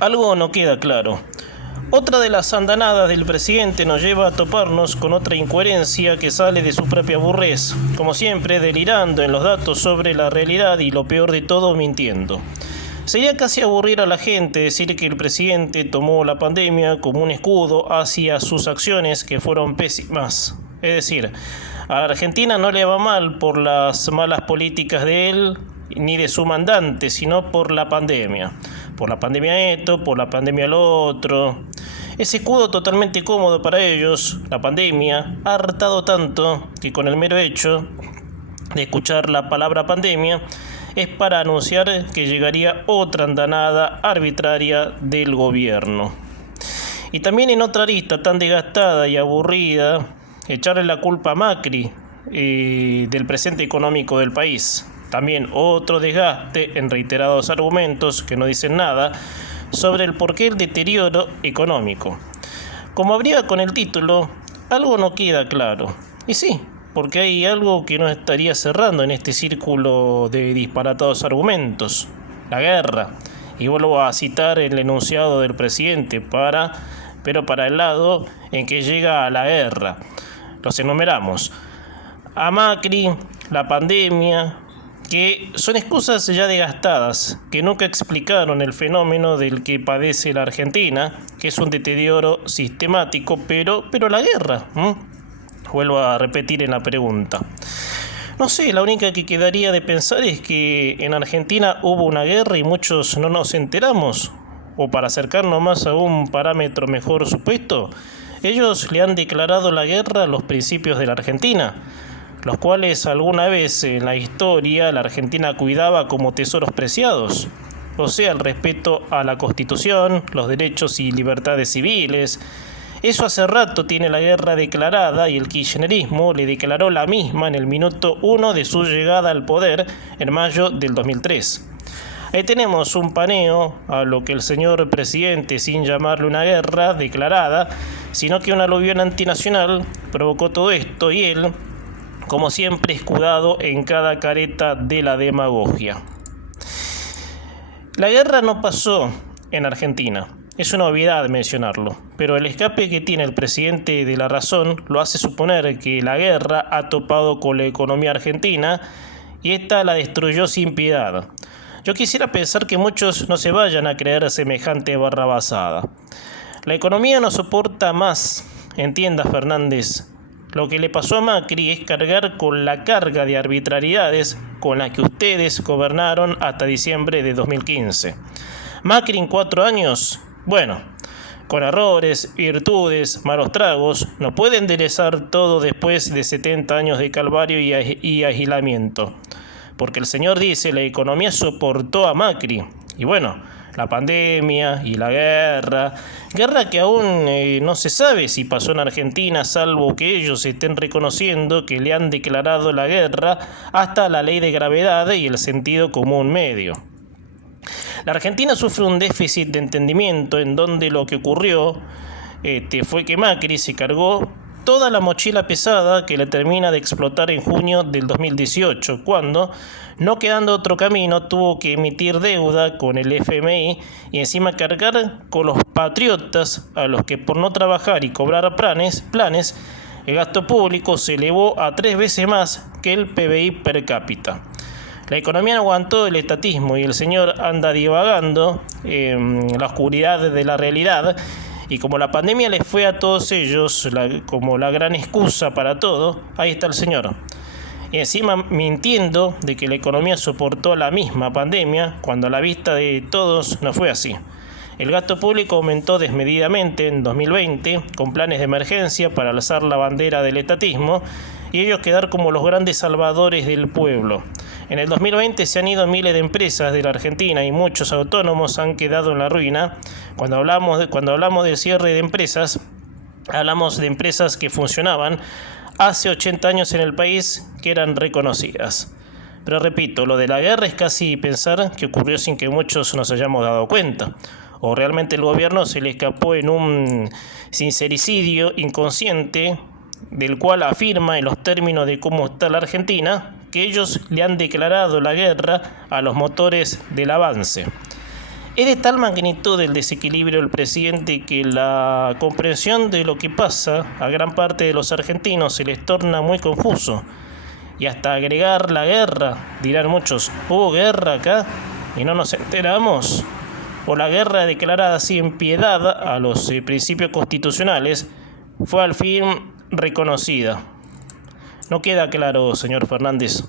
Algo no queda claro. Otra de las andanadas del presidente nos lleva a toparnos con otra incoherencia que sale de su propia burrez, como siempre delirando en los datos sobre la realidad y lo peor de todo mintiendo. Sería casi aburrir a la gente decir que el presidente tomó la pandemia como un escudo hacia sus acciones que fueron pésimas. Es decir, a la Argentina no le va mal por las malas políticas de él ni de su mandante, sino por la pandemia. Por la pandemia esto, por la pandemia lo otro. Ese escudo totalmente cómodo para ellos, la pandemia, ha hartado tanto que con el mero hecho de escuchar la palabra pandemia es para anunciar que llegaría otra andanada arbitraria del gobierno. Y también en otra arista tan desgastada y aburrida, echarle la culpa a Macri del presente económico del país. También otro desgaste en reiterados argumentos que no dicen nada sobre el porqué del deterioro económico. Como habría con el título, algo no queda claro. Y sí, porque hay algo que no estaría cerrando en este círculo de disparatados argumentos: la guerra. Y vuelvo a citar el enunciado del presidente, pero para el lado en que llega a la guerra. Los enumeramos: a Macri, la pandemia, que son excusas ya desgastadas, que nunca explicaron el fenómeno del que padece la Argentina, que es un deterioro sistemático, pero la guerra. Vuelvo a repetir en la pregunta. No sé, la única que quedaría de pensar es que en Argentina hubo una guerra y muchos no nos enteramos, o para acercarnos más a un parámetro mejor supuesto, ellos le han declarado la guerra a los principios de la Argentina, los cuales alguna vez en la historia la Argentina cuidaba como tesoros preciados, o sea, el respeto a la Constitución, los derechos y libertades civiles. Eso hace rato tiene la guerra declarada y el kirchnerismo le declaró la misma en el minuto 1 de su llegada al poder en mayo del 2003. Ahí tenemos un paneo a lo que el señor presidente, sin llamarle una guerra declarada, sino que una aluvión antinacional provocó todo esto, y él, como siempre, escudado en cada careta de la demagogia. La guerra no pasó en Argentina. Es una obviedad mencionarlo, pero el escape que tiene el presidente de la razón lo hace suponer que la guerra ha topado con la economía argentina y esta la destruyó sin piedad. Yo quisiera pensar que muchos no se vayan a creer semejante barrabasada. La economía no soporta más, entienda Fernández. Lo que le pasó a Macri es cargar con la carga de arbitrariedades con la que ustedes gobernaron hasta diciembre de 2015. Macri en 4 años, bueno, con errores, virtudes, malos tragos, no puede enderezar todo después de 70 años de calvario y aislamiento. Porque el señor dice, la economía soportó a Macri. Y bueno, la pandemia y la guerra que aún no se sabe si pasó en Argentina, salvo que ellos estén reconociendo que le han declarado la guerra hasta la ley de gravedad y el sentido común medio. La Argentina sufre un déficit de entendimiento en donde lo que ocurrió fue que Macri se cargó toda la mochila pesada que le termina de explotar en junio del 2018, cuando, no quedando otro camino, tuvo que emitir deuda con el FMI y encima cargar con los patriotas a los que por no trabajar y cobrar planes, el gasto público se elevó a 3 veces más que el PBI per cápita. La economía no aguantó el estatismo y el señor anda divagando en la oscuridad de la realidad. Y como la pandemia les fue a todos ellos como la gran excusa para todo, ahí está el señor. Y encima mintiendo de que la economía soportó la misma pandemia, cuando a la vista de todos no fue así. El gasto público aumentó desmedidamente en 2020, con planes de emergencia para alzar la bandera del etatismo, y ellos quedar como los grandes salvadores del pueblo. En el 2020 se han ido miles de empresas de la Argentina y muchos autónomos han quedado en la ruina. Cuando hablamos del cierre de empresas, hablamos de empresas que funcionaban hace 80 años en el país, que eran reconocidas. Pero repito, lo de la guerra es casi pensar que ocurrió sin que muchos nos hayamos dado cuenta. O realmente el gobierno se le escapó en un sincericidio inconsciente, del cual afirma en los términos de cómo está la Argentina, que ellos le han declarado la guerra a los motores del avance. Es de tal magnitud el desequilibrio del presidente que la comprensión de lo que pasa a gran parte de los argentinos se les torna muy confuso. Y hasta agregar la guerra, dirán muchos, ¿hubo guerra acá y no nos enteramos? O la guerra declarada así en piedad a los principios constitucionales fue al fin reconocida. No queda claro, señor Fernández.